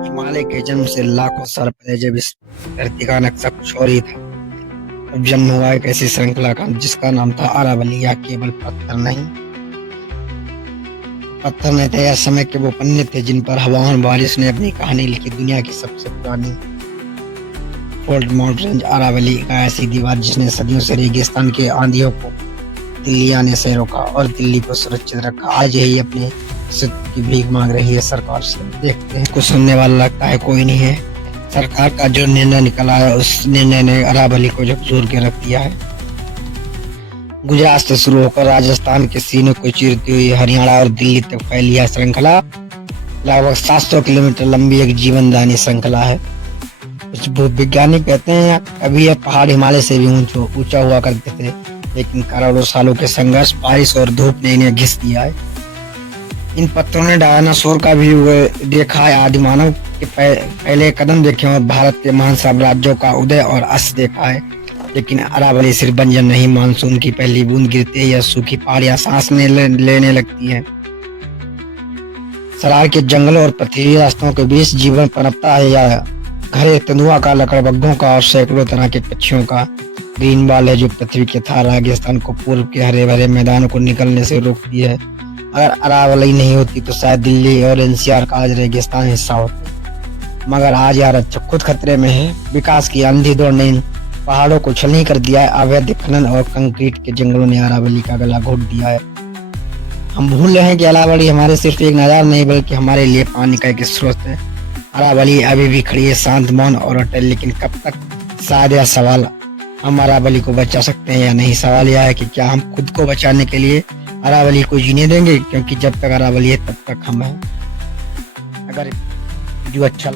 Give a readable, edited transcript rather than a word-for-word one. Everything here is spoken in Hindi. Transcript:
हिमालय के जन्म से लाखों साल पहले जब इस धरती का नक्शा कुछ और ही था, तब जन्म हुआ एक ऐसी श्रृंखला का जिसका नाम था अरावली। या केवल पत्थर नहीं थे, यह समय के वो पन्ने थे जिन पर हवाओं और बारिश ने अपनी कहानी लिखी। दुनिया की सबसे पुरानी फोल्ड माउंट रेंज अरावली एक ऐसी दीवार जिसने सदियों से रेगिस्तान के आंधियों को दिल्ली आने से रोका और दिल्ली को सुरक्षित रखा। आज यही अपने अस्तित्व की भीख मांग रही है सरकार से। देखते हैं, कुछ सुनने वाला लगता है कोई नहीं है। सरकार का जो निर्णय निकला है, उस निर्णय ने अरावली को झकझोर के रख दिया है। गुजरात से शुरू होकर राजस्थान के सीने को चीरती हुई हरियाणा और दिल्ली तक फैली है श्रृंखला लगभग 700 किलोमीटर लंबी एक जीवनदायी श्रृंखला है। कुछ भूविज्ञानी कहते हैं अभी यह पहाड़ हिमालय से भी ऊंचा हुआ करते थे, लेकिन करोड़ों सालों के संघर्ष, बारिश और धूप ने इन्हें घिस दिया है। इन पत्थरों ने डायनासोर का भी देखा है, आदि मानव के पहले कदम देखे और भारत के महान साम्राज्यों का उदय और अस्त देखा है। लेकिन अरावली सिर्फ बंजर नहीं, मानसून की पहली बूंद गिरते ही यह सूखी पहाड़ियां सांस लेने लगती है। सरार के जंगलों और पथरीले रास्तों के बीच जीवन पनपता है, या घरे तेंदुआ का, लकड़बग्घों का और सैकड़ों तरह के पक्षियों का ग्रीन वॉल है जो पृथ्वी के थार रेगिस्तान को पूर्व के हरे भरे मैदानों को निकलने से रोकती है। अगर अरावली नहीं होती तो शायद दिल्ली और एनसीआर का आज रेगिस्तान हिस्सा होता, मगर आज यार खुद खतरे में है। विकास की अंधी दौड़ ने इन पहाड़ों को छलनी कर दिया है। अवैध खनन और कंक्रीट के जंगलों ने अरावली का गला घोट दिया है। हम भूल रहे हैं कि अरावली हमारे सिर्फ एक नज़ारा नहीं बल्कि हमारे लिए पानी का एक स्रोत है। अरावली अभी भी खड़ी है, शांत, मौन और अटल। लेकिन कब तक? शायद यह सवाल हम अरावली को बचा सकते हैं या नहीं। सवाल यह है कि क्या हम खुद को बचाने के लिए अरावली को जीने देंगे, क्योंकि जब तक अरावली है तब तक हम हैं। अगर वीडियो अच्छा